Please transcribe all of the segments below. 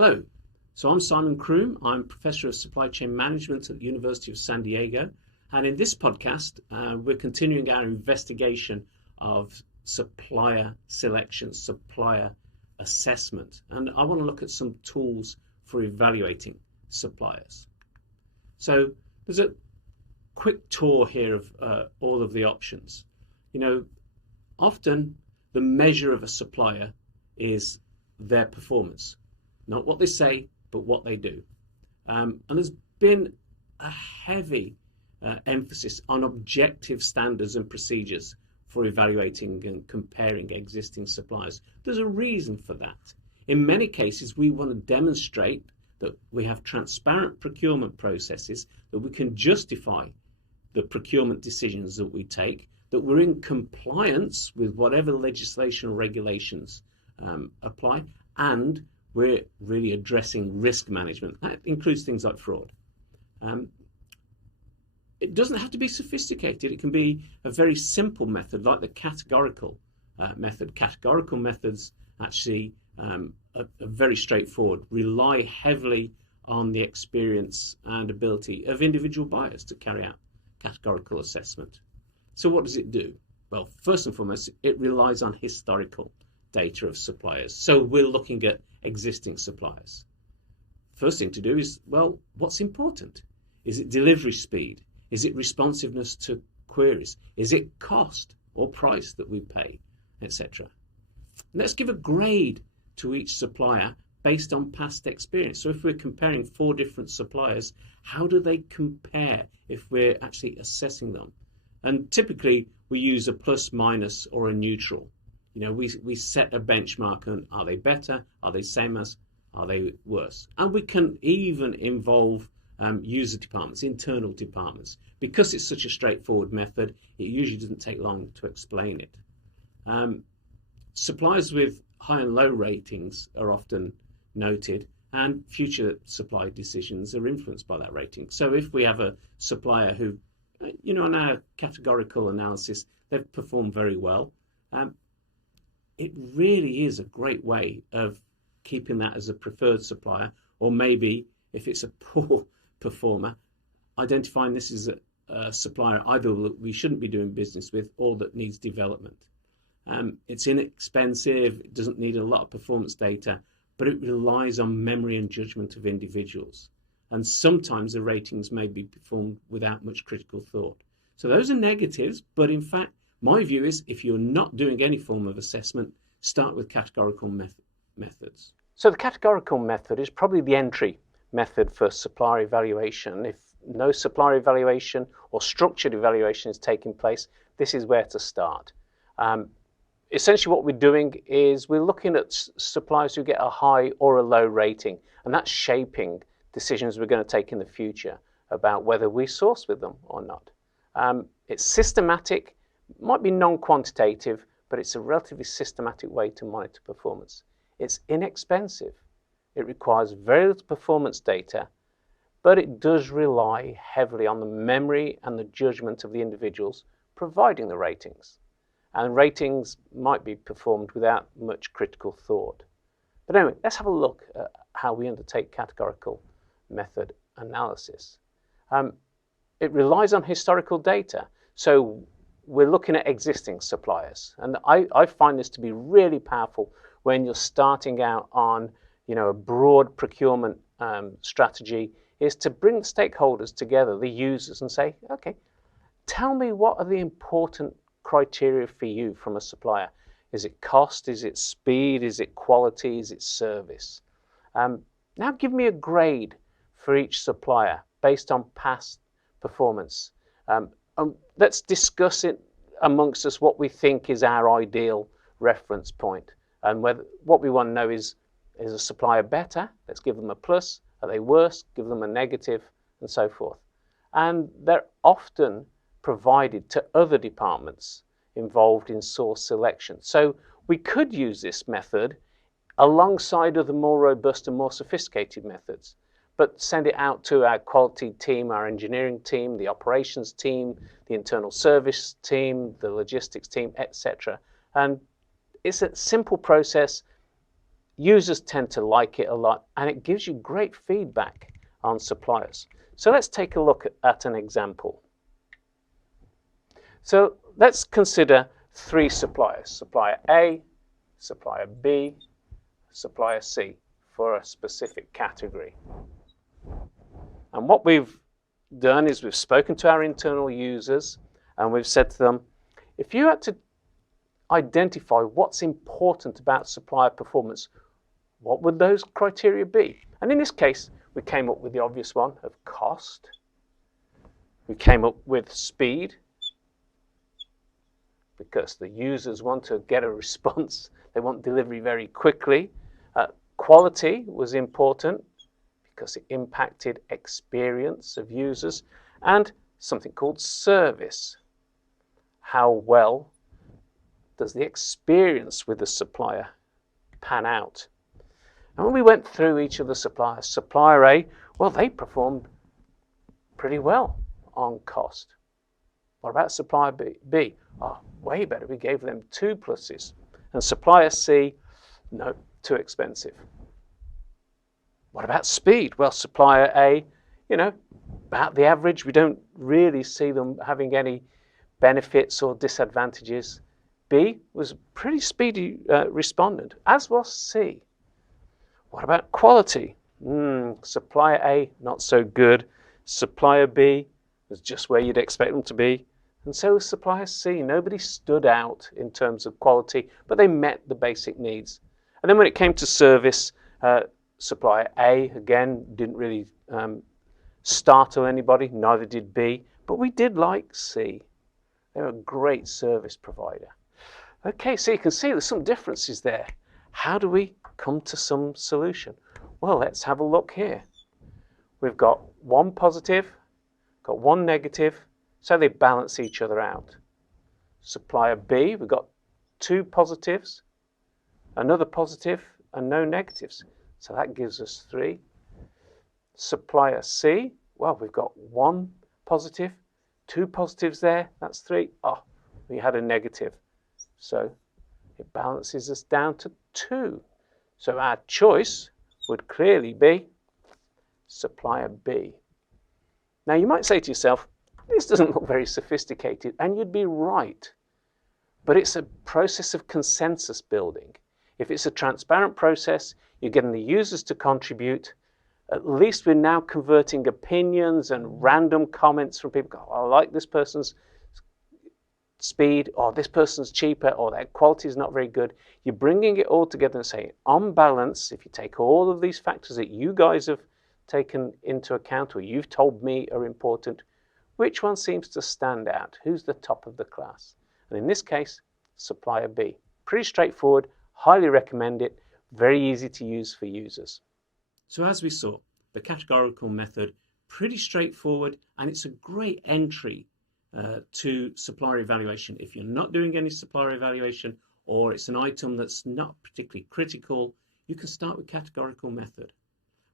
Hello, so I'm Simon Kroom. I'm Professor of Supply Chain Management at the University of San Diego. And in this podcast, we're continuing our investigation of supplier selection, supplier assessment. And I want to look at some tools for evaluating suppliers. So there's a quick tour here of all of the options. Often the measure of a supplier is their performance. Not what they say, but what they do. And there's been a heavy emphasis on objective standards and procedures for evaluating and comparing existing suppliers. There's a reason for that. In many cases, we want to demonstrate that we have transparent procurement processes, that we can justify the procurement decisions that we take, that we're in compliance with whatever legislation or regulations apply, and we're really addressing risk management. That includes things like fraud. It doesn't have to be sophisticated. It can be a very simple method like the categorical method. Categorical methods actually are very straightforward, rely heavily on the experience and ability of individual buyers to carry out categorical assessment. So what does it do? Well, first and foremost, it relies on historical data of suppliers. So we're looking at existing suppliers. First thing to do is, well, what's important? Is it delivery speed? Is it responsiveness to queries? Is it cost or price that we pay, etc.? Let's give a grade to each supplier based on past experience. So if we're comparing 4 different suppliers, how do they compare if we're actually assessing them? And typically we use a plus, minus, or a neutral. We set a benchmark on, are they better? Are they same as? Are they worse? And we can even involve user departments, internal departments. Because it's such a straightforward method, it usually doesn't take long to explain it. Suppliers with high and low ratings are often noted, and future supply decisions are influenced by that rating. So if we have a supplier who, on our categorical analysis, they've performed very well, it really is a great way of keeping that as a preferred supplier, or maybe if it's a poor performer, identifying this as a supplier either that we shouldn't be doing business with or that needs development. It's inexpensive, it doesn't need a lot of performance data, but it relies on memory and judgment of individuals. And sometimes the ratings may be performed without much critical thought. So those are negatives, but in fact, my view is if you're not doing any form of assessment, start with categorical methods. So the categorical method is probably the entry method for supplier evaluation. If no supplier evaluation or structured evaluation is taking place, this is where to start. Essentially what we're doing is we're looking at suppliers who get a high or a low rating, and that's shaping decisions we're going to take in the future about whether we source with them or not. It's systematic, might be non-quantitative, but it's a relatively systematic way to monitor performance. It's inexpensive. It requires very little performance data, but it does rely heavily on the memory and the judgment of the individuals providing the ratings. And ratings might be performed without much critical thought. But anyway, let's have a look at how we undertake categorical method analysis. It relies on historical data. So we're looking at existing suppliers. And I find this to be really powerful when you're starting out on a broad procurement strategy, is to bring the stakeholders together, the users, and say, okay, tell me what are the important criteria for you from a supplier. Is it cost? Is it speed? Is it quality? Is it service? Now give me a grade for each supplier based on past performance. Let's discuss it amongst us what we think is our ideal reference point. And what we want to know is a supplier better? Let's give them a plus. Are they worse? Give them a negative, and so forth. And they're often provided to other departments involved in source selection. So we could use this method alongside other more robust and more sophisticated methods, but send it out to our quality team, our engineering team, the operations team, the internal service team, the logistics team, etc. And it's a simple process. users tend to like it a lot, and it gives you great feedback on suppliers. So let's take a look at an example. So let's consider 3 suppliers: supplier A, supplier B, supplier C, for a specific category. And what we've done is we've spoken to our internal users and we've said to them, if you had to identify what's important about supplier performance, what would those criteria be? And in this case, we came up with the obvious one of cost. We came up with speed, because the users want to get a response. They want delivery very quickly. Quality was important because it impacted experience of users. And something called service. How well does the experience with the supplier pan out? And when we went through each of the suppliers, supplier A, well, they performed pretty well on cost. What about supplier B? Oh, way better. We gave them 2 pluses. And supplier C, no, too expensive. What about speed? Well, supplier A, about the average. We don't really see them having any benefits or disadvantages. B was a pretty speedy respondent, as was C. What about quality? Supplier A, not so good. Supplier B was just where you'd expect them to be. And so was supplier C. Nobody stood out in terms of quality, but they met the basic needs. And then when it came to service, supplier A, again, didn't really startle anybody, neither did B, but we did like C. They're a great service provider. Okay, so you can see there's some differences there. How do we come to some solution? Well, let's have a look here. We've got 1 positive, got 1 negative, so they balance each other out. Supplier B, we've got 2 positives, another positive, and no negatives. So that gives us 3. Supplier C, well, we've got 1 positive, 2 positives there, that's 3. Oh, we had a negative. So it balances us down to 2. So our choice would clearly be supplier B. Now you might say to yourself, this doesn't look very sophisticated, and you'd be right. But it's a process of consensus building. If it's a transparent process, you're getting the users to contribute. At least we're now converting opinions and random comments from people. Oh, I like this person's speed, or this person's cheaper, or their quality is not very good. You're bringing it all together and saying, on balance, if you take all of these factors that you guys have taken into account, or you've told me are important, which one seems to stand out? Who's the top of the class? And in this case, supplier B. Pretty straightforward, highly recommend it, very easy to use for users. So as we saw, the categorical method, pretty straightforward, and it's a great entry to supplier evaluation. If you're not doing any supplier evaluation, or it's an item that's not particularly critical, you can start with categorical method.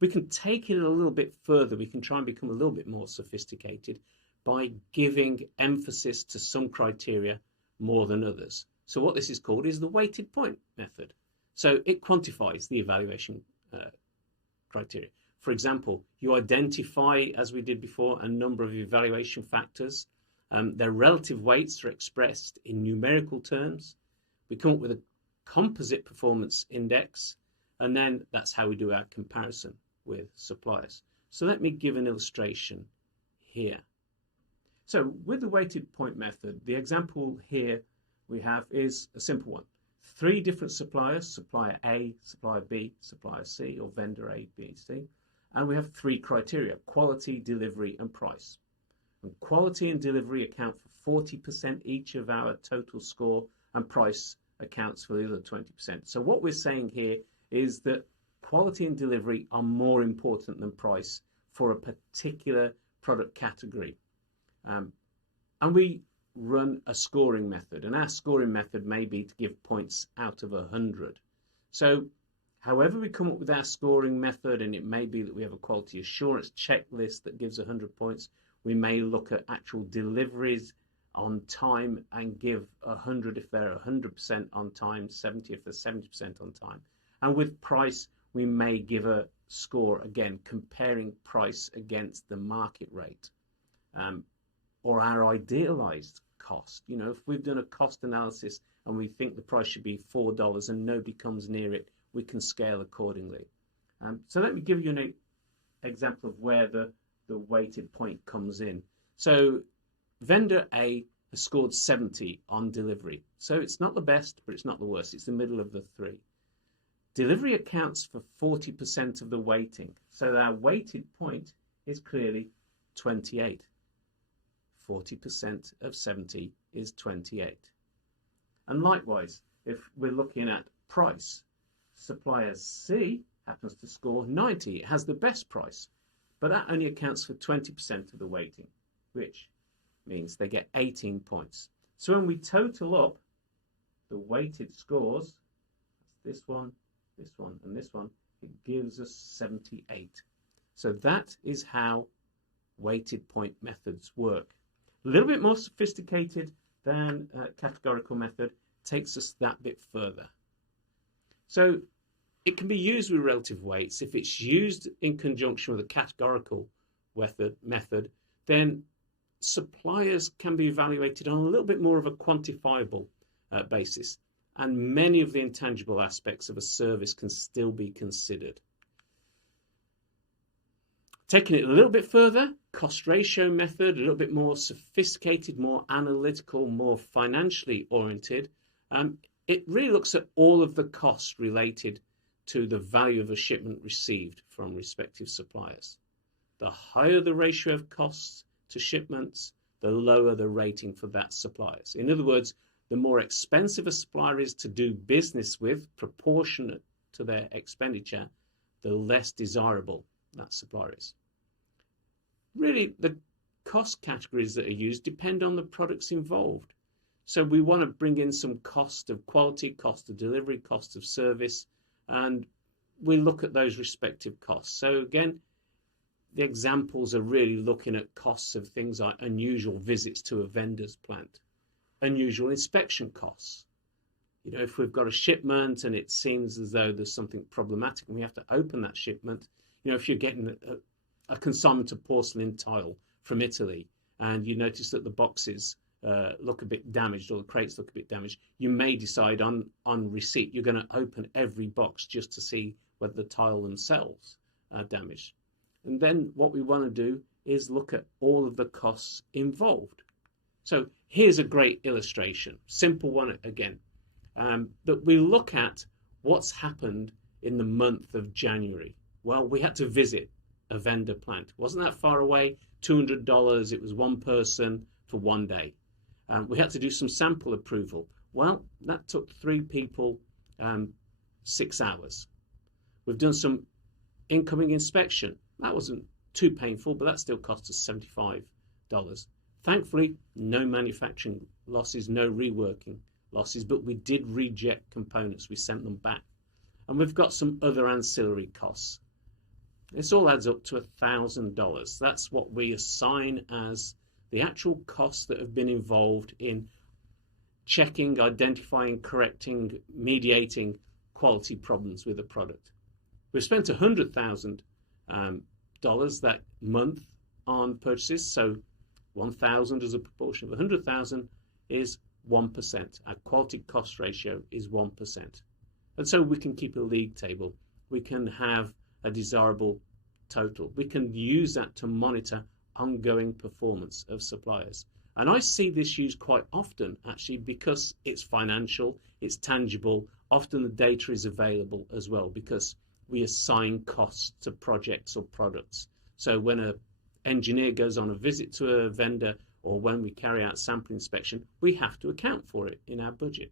We can take it a little bit further. We can try and become a little bit more sophisticated by giving emphasis to some criteria more than others. So what this is called is the weighted point method. So it quantifies the evaluation criteria. For example, you identify, as we did before, a number of evaluation factors. Their relative weights are expressed in numerical terms. We come up with a composite performance index, and then that's how we do our comparison with suppliers. So let me give an illustration here. So with the weighted point method, the example here we have is a simple one. 3 different suppliers, supplier A, supplier B, supplier C, or vendor A, B, C. And we have 3 criteria: quality, delivery, and price. And quality and delivery account for 40% each of our total score, and price accounts for the other 20%. So what we're saying here is that quality and delivery are more important than price for a particular product category. And we run a scoring method, and our scoring method may be to give points out of 100. So however we come up with our scoring method, and it may be that we have a quality assurance checklist that gives 100 points, we may look at actual deliveries on time and give 100 if they're 100% on time, 70 if they're 70% on time. And with price, we may give a score, again, comparing price against the market rate, or our idealized cost. If we've done a cost analysis and we think the price should be $4 and nobody comes near it, we can scale accordingly. So let me give you an example of where the weighted point comes in. So vendor A has scored 70 on delivery. So it's not the best, but it's not the worst. It's the middle of the three. Delivery accounts for 40% of the weighting. So our weighted point is clearly 28. 40% of 70 is 28. And likewise, if we're looking at price, supplier C happens to score 90. It has the best price, but that only accounts for 20% of the weighting, which means they get 18 points. So when we total up the weighted scores, this one, and this one, it gives us 78. So that is how weighted point methods work. A little bit more sophisticated than categorical method, takes us that bit further. So it can be used with relative weights. If it's used in conjunction with a categorical method, then suppliers can be evaluated on a little bit more of a quantifiable basis, and many of the intangible aspects of a service can still be considered. Taking it a little bit further, cost ratio method, a little bit more sophisticated, more analytical, more financially oriented. It really looks at all of the costs related to the value of a shipment received from respective suppliers. The higher the ratio of costs to shipments, the lower the rating for that suppliers. In other words, the more expensive a supplier is to do business with, proportionate to their expenditure, the less desirable that supplier is. Really, the cost categories that are used depend on the products involved. So we want to bring in some cost of quality, cost of delivery, cost of service, and we look at those respective costs. So again, the examples are really looking at costs of things like unusual visits to a vendor's plant, unusual inspection costs. If we've got a shipment and it seems as though there's something problematic and we have to open that shipment, if you're getting a consignment of porcelain tile from Italy and you notice that the boxes look a bit damaged or the crates look a bit damaged, you may decide on receipt you're going to open every box just to see whether the tile themselves are damaged. And then what we want to do is look at all of the costs involved. So here's a great illustration, simple one again, that we look at what's happened in the month of January. Well, we had to visit a vendor plant. Wasn't that far away, $200, it was one person for one day. We had to do some sample approval. Well, that took 3 people 6 hours. We've done some incoming inspection. That wasn't too painful, but that still cost us $75. Thankfully, no manufacturing losses, no reworking losses, but we did reject components. We sent them back. And we've got some other ancillary costs. This all adds up to $1,000. That's what we assign as the actual costs that have been involved in checking, identifying, correcting, mediating quality problems with a product. We've spent $100,000 that month on purchases, so 1,000 as a proportion of 100,000 is 1%. Our quality cost ratio is 1%. And so we can keep a league table. We can have a desirable total. We can use that to monitor ongoing performance of suppliers. And I see this used quite often, actually, because it's financial, it's tangible. Often the data is available as well because we assign costs to projects or products. So when an engineer goes on a visit to a vendor or when we carry out sample inspection, we have to account for it in our budget.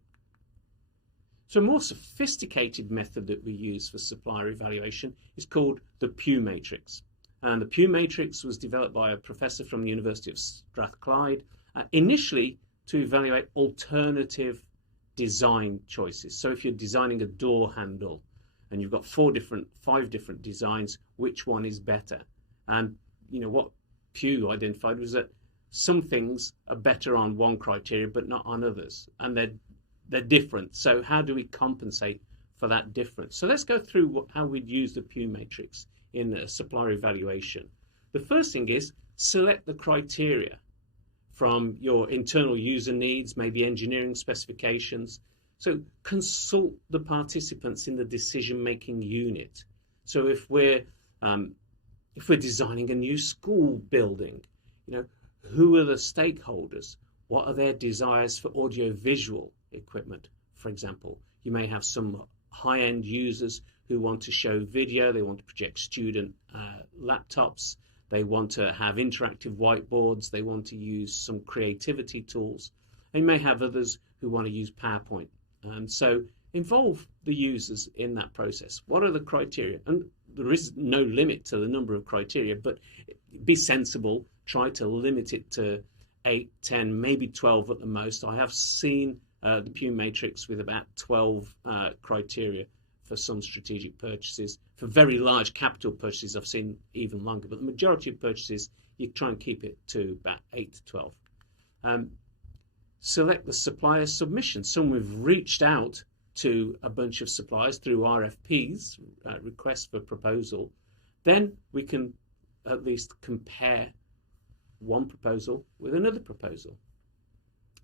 So a more sophisticated method that we use for supplier evaluation is called the Pew Matrix. And the Pew Matrix was developed by a professor from the University of Strathclyde, initially to evaluate alternative design choices. So if you're designing a door handle and you've got 5 different designs, which one is better? And what Pew identified was that some things are better on one criteria but not on others, and they're different. So how do we compensate for that difference. So let's go through how we'd use the Pew matrix in a supplier evaluation. The first thing is select the criteria from your internal user needs, maybe engineering specifications. So consult the participants in the decision-making unit. So if we're designing a new school building, who are the stakeholders? What are their desires for audio-visual equipment? For example, you may have some high-end users who want to show video, they want to project student laptops, they want to have interactive whiteboards, they want to use some creativity tools. And you may have others who want to use PowerPoint. So involve the users in that process. What are the criteria? And there is no limit to the number of criteria, but be sensible. Try to limit it to 8, 10, maybe 12 at the most. I have seen the Pew matrix with about 12 criteria for some strategic purchases. For very large capital purchases, I've seen even longer, but the majority of purchases, you try and keep it to about 8 to 12. Select the supplier submission. So we've reached out to a bunch of suppliers through RFPs, requests for proposal. Then we can at least compare one proposal with another proposal.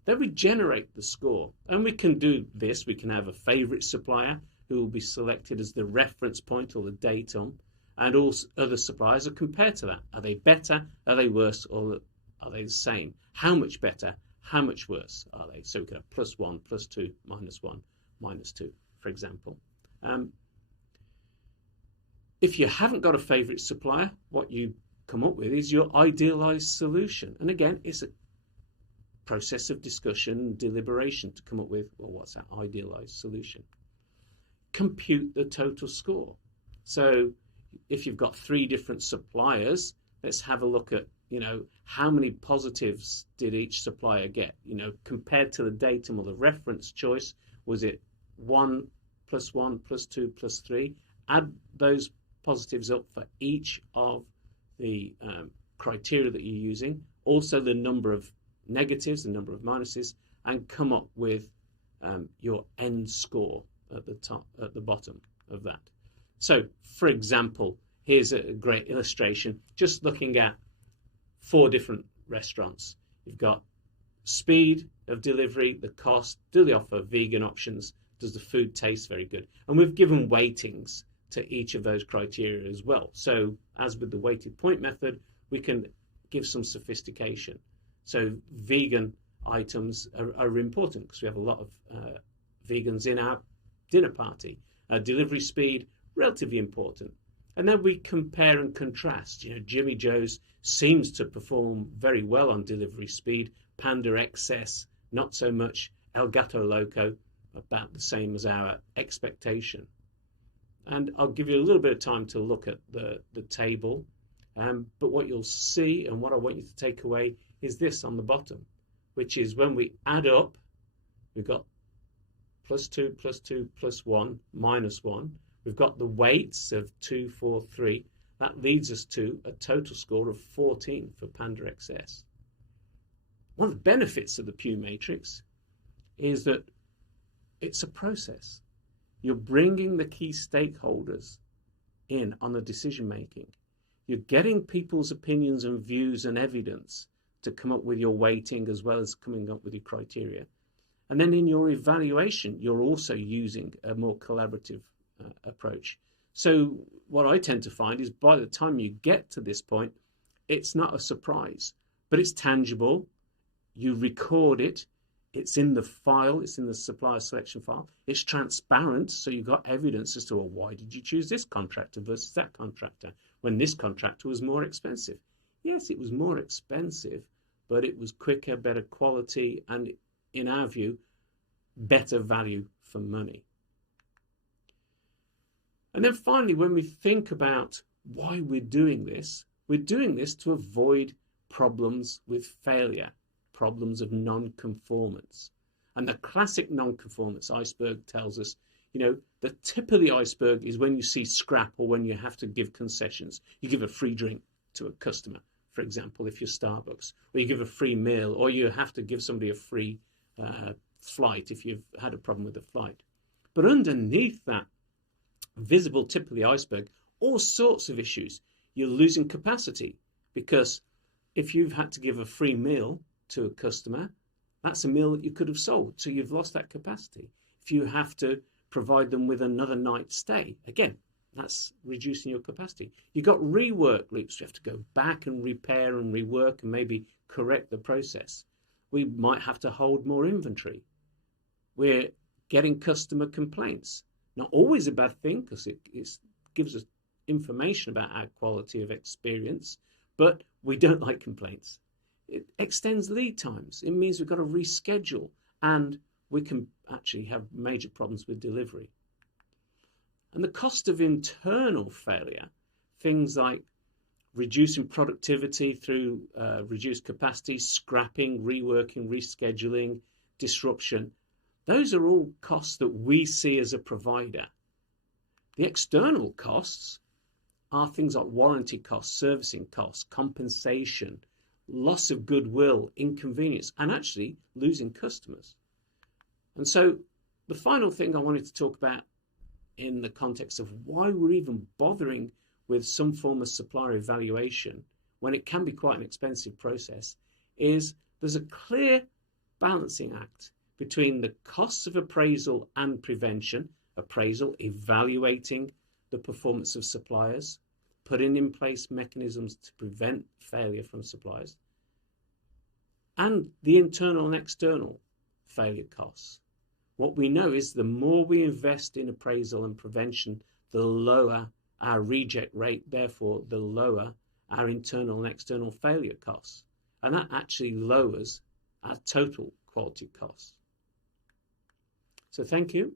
Then we generate the score, and we can do this. We can have a favorite supplier who will be selected as the reference point or the datum, and all other suppliers are compared to that. Are they better? Are they worse? Or are they the same? How much better? How much worse are they? So we could have +1, +2, -1, -2, for example. If you haven't got a favorite supplier, what you come up with is your idealized solution. And again, it's a process of discussion and deliberation to come up with, well, what's that idealized solution? Compute the total score. So if you've got 3 different suppliers, let's have a look at, how many positives did each supplier get? Compared to the datum or the reference choice, was it 1 +1 +2 +3? Add those positives up for each of the criteria that you're using, also the number of negatives, the number of minuses, and come up with your end score at the bottom of that. So, for example, here's a great illustration. Just looking at 4 different restaurants. You've got speed of delivery, the cost, do they offer vegan options, does the food taste very good? And we've given weightings to each of those criteria as well. So as with the weighted point method, we can give some sophistication. So vegan items are important because we have a lot of vegans in our dinner party. Delivery speed, relatively important. And then we compare and contrast. Jimmy Joe's seems to perform very well on delivery speed. Panda XS, not so much. El Gato Loco, about the same as our expectation. And I'll give you a little bit of time to look at the table. But what you'll see, and what I want you to take away, is this on the bottom, which is when we add up, we've got +2, +2, +1, -1. We've got the weights of 2, 4, 3. That leads us to a total score of 14 for Panda XS. One of the benefits of the Pew matrix is that it's a process. You're bringing the key stakeholders in on the decision making. You're getting people's opinions and views and evidence to come up with your weighting as well as coming up with your criteria. And then in your evaluation, you're also using a more collaborative approach. So what I tend to find is by the time you get to this point, it's not a surprise, but it's tangible. You record it. It's in the file. It's in the supplier selection file. It's transparent. So you've got evidence as to, well, why did you choose this contractor versus that contractor when this contractor was more expensive? Yes, it was more expensive, but it was quicker, better quality, and in our view, better value for money. And then finally, when we think about why we're doing this to avoid problems with failure, problems of non-conformance. And the classic non-conformance iceberg tells us, the tip of the iceberg is when you see scrap or when you have to give concessions. You give a free drink to a customer, for example, if you're Starbucks, or you give a free meal, or you have to give somebody a free flight if you've had a problem with the flight. But underneath that visible tip of the iceberg, all sorts of issues. You're losing capacity because if you've had to give a free meal to a customer, that's a meal that you could have sold, so you've lost that capacity. If you have to provide them with another night's stay, again, that's reducing your capacity. You've got rework loops. You have to go back and repair and rework and maybe correct the process. We might have to hold more inventory. We're getting customer complaints. Not always a bad thing because it gives us information about our quality of experience, but we don't like complaints. It extends lead times. It means we've got to reschedule, and we can actually have major problems with delivery. And the cost of internal failure, things like reducing productivity through reduced capacity, scrapping, reworking, rescheduling, disruption, those are all costs that we see as a provider. The external costs are things like warranty costs, servicing costs, compensation, loss of goodwill, inconvenience, and actually losing customers. And so the final thing I wanted to talk about in the context of why we're even bothering with some form of supplier evaluation when it can be quite an expensive process is there's a clear balancing act between the costs of appraisal and prevention. Appraisal, evaluating the performance of suppliers, putting in place mechanisms to prevent failure from suppliers, and the internal and external failure costs. What we know is the more we invest in appraisal and prevention, the lower our reject rate, therefore the lower our internal and external failure costs. And that actually lowers our total quality costs. So thank you.